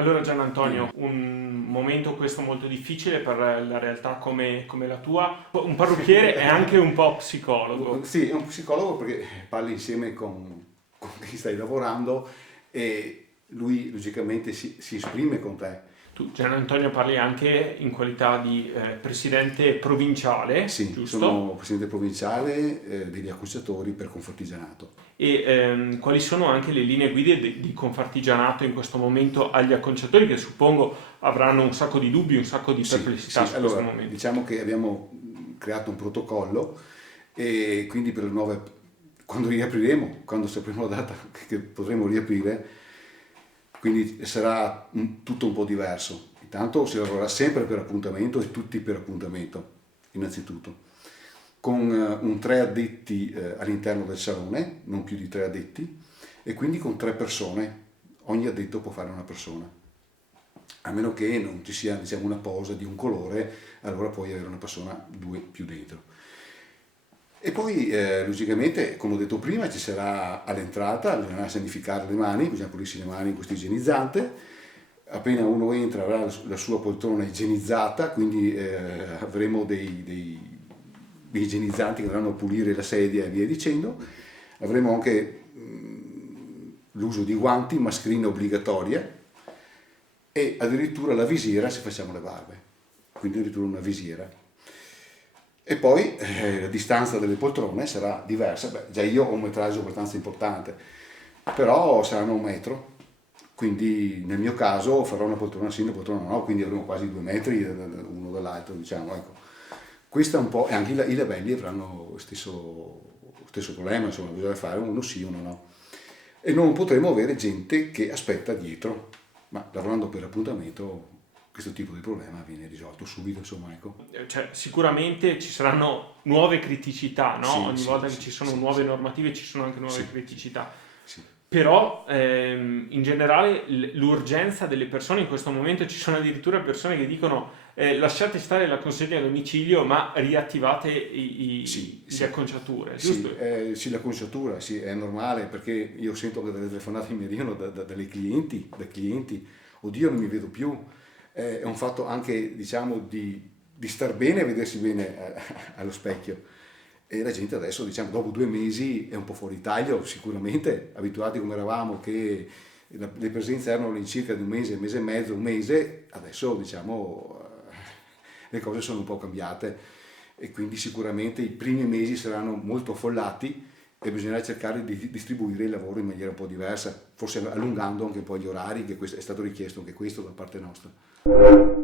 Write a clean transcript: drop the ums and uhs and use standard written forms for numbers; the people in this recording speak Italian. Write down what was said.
Allora Gian Antonio, un momento questo molto difficile per la realtà come la tua. Un parrucchiere è anche un po' psicologo. Sì, è un psicologo perché parli insieme con chi stai lavorando e lui logicamente si esprime con te. Tu, Gian Antonio, parli anche in qualità di presidente provinciale, Sì, sono giusto? presidente provinciale degli acconciatori per Confartigianato. E quali sono anche le linee guida di Confartigianato in questo momento agli acconciatori che suppongo avranno un sacco di dubbi, un sacco di Sì, perplessità sì, su questo allora momento? diciamo che abbiamo creato un protocollo e quindi per le nuove, quando riapriremo, quando sapremo la data che potremo riaprire, quindi sarà tutto un po' diverso. Intanto si lavorerà sempre per appuntamento e tutti per appuntamento, innanzitutto, con un tre addetti all'interno del salone, non più di tre addetti, e quindi con tre persone, ogni addetto può fare una persona. A meno che non ci sia, diciamo, una posa di un colore, allora puoi avere una persona, due più dentro. E poi, logicamente, come ho detto prima, ci sarà all'entrata, bisognerà sanificare le mani, bisogna pulirsi le mani in questo igienizzante. Appena uno entra avrà la sua poltrona igienizzata, quindi avremo dei igienizzanti che andranno a pulire la sedia e via dicendo. Avremo anche l'uso di guanti, mascherine obbligatorie e addirittura la visiera se facciamo le barbe, quindi addirittura una visiera. E poi la distanza delle poltrone sarà diversa. Beh, già io ho un metraggio abbastanza importante, però saranno 1 metro, quindi nel mio caso farò una poltrona sì, una poltrona no, quindi avremo quasi 2 metri uno dall'altro, diciamo, ecco. Questo è un po', e anche i labelli avranno lo stesso problema, insomma, bisogna fare uno sì, uno no. E non potremo avere gente che aspetta dietro, ma lavorando per appuntamento questo tipo di problema viene risolto subito, insomma, ecco. Cioè, sicuramente ci saranno nuove criticità, no? Sì, Ogni sì, volta che sì, ci sono sì, nuove sì, normative ci sono anche nuove sì, sì, criticità. sì. Però in generale l'urgenza delle persone in questo momento ci sono addirittura persone che dicono lasciate stare la consegna a domicilio ma riattivate Sì, le sì, acconciature, sì, giusto? sì, la conciatura, sì, è normale perché io sento che dalle telefonate che mi arrivano dalle clienti, da clienti, oddio non mi vedo più, è un fatto anche, diciamo, di star bene e vedersi bene allo specchio. E la gente adesso, diciamo, dopo 2 mesi è un po' fuori taglio, sicuramente, abituati come eravamo che le presenze erano all'incirca di un mese e mezzo, un mese, adesso diciamo le cose sono un po' cambiate e quindi sicuramente i primi mesi saranno molto affollati e bisognerà cercare di distribuire il lavoro in maniera un po' diversa, forse allungando anche un po' gli orari, che questo è stato richiesto anche questo da parte nostra.